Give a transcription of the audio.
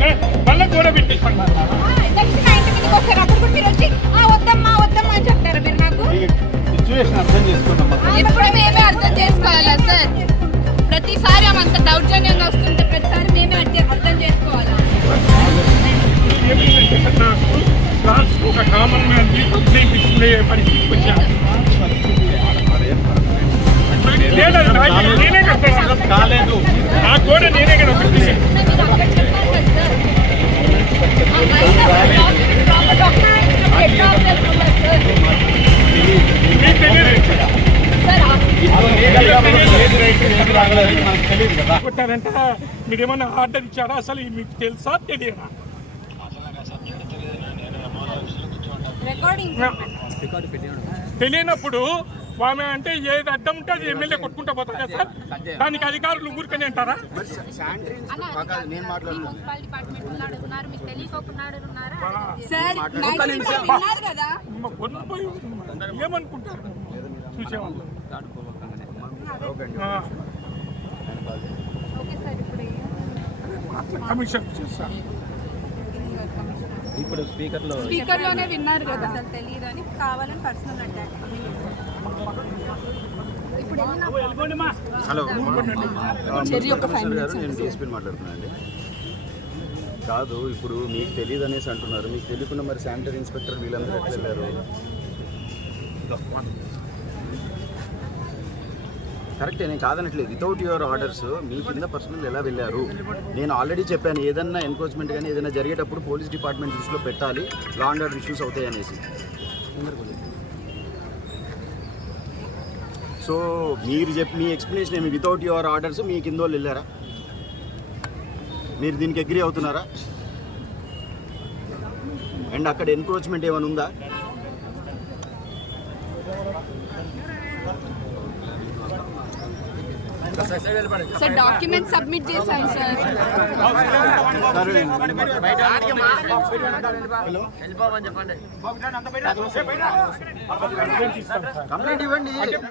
ఏ, వాళ్ళకు కూడా పెట్టిస్తాను తెలిసిన ఇంటి మీదకి వస్తారు అప్పుడు కూడా మీరు వచ్చి ఆ వద్దమ్మా వద్దమ్మా అని చెప్తారు మీరు నాకు. సిచ్యువేషన్ అర్థం చేసుకున్నాం ఎప్పుడు మేమే అర్థం చేసుకోవాలా సార్? ప్రతిసారి అంత దౌర్జన్యంగా వస్తుంటే ప్రతిసారి మేమే అర్థం చేసుకోవాలా? ఒక కామన్ మ్యాన్ తీసుకునే పరిస్థితికి వచ్చాను కాలేదు. కూడా నేనే కదా కొట్టారంట మీరు ఏమన్నా ఆర్డర్ ఇచ్చారా? అసలు మీకు తెలుసా? తెలియదా? తెలియనప్పుడు ఆమె అంటే ఏది అడ్డం ఉంటే అది ఎమ్మెల్యే కొట్టుకుంటా పోతారు కదా సార్? దానికి అధికారులు ఊరికనే అంటారా? ఏమనుకుంటారు? చూసేవాళ్ళు. ఆ, ఓకే సార్ ఇప్పుడు కమిషన్ చేస్తారు ఇప్పుడు స్పీకర్లో స్పీకర్లోనే విన్నారు కదా. అసలు తెలియదు అని కావాలని పర్సనల్ అటాక్. ఇప్పుడు హలో. నేను డిఎస్పీని మాట్లాడుతున్నాను అండి కాదు ఇప్పుడు మీకు తెలియదు అనేసి అంటున్నారు. మీకు తెలియకుండా మరి శానిటరీ ఇన్స్పెక్టర్ వీళ్ళందరూ ఎట్లా వెళ్ళారు? కరెక్టే నేను కాదనట్లేదు. వితౌట్ యువర్ ఆర్డర్స్ మీ కింద పర్సనల్ ఎలా వెళ్ళారు? నేను ఆల్రెడీ చెప్పాను ఏదన్నా ఎన్క్రోచ్మెంట్ కానీ ఏదైనా జరిగేటప్పుడు పోలీస్ డిపార్ట్మెంట్ దృష్టిలో పెట్టాలి. లా అండ్ ఆర్డర్ ఇష్యూస్ అవుతాయి అనేసి సో మీరు చెప్పి మీ ఎక్స్ప్లెనేషన్ ఏమి? వితౌట్ యువర్ ఆర్డర్స్ మీ కింద వాళ్ళు వెళ్ళారా? మీరు దీనికి అగ్రి అవుతున్నారా? అండ్ అక్కడ ఎన్క్రోచ్మెంట్ ఏమైనా ఉందా? సార్ డాక్యుమెంట్ సబ్మిట్ చేశాను సార్. కంప్లైంట్ ఇవ్వండి.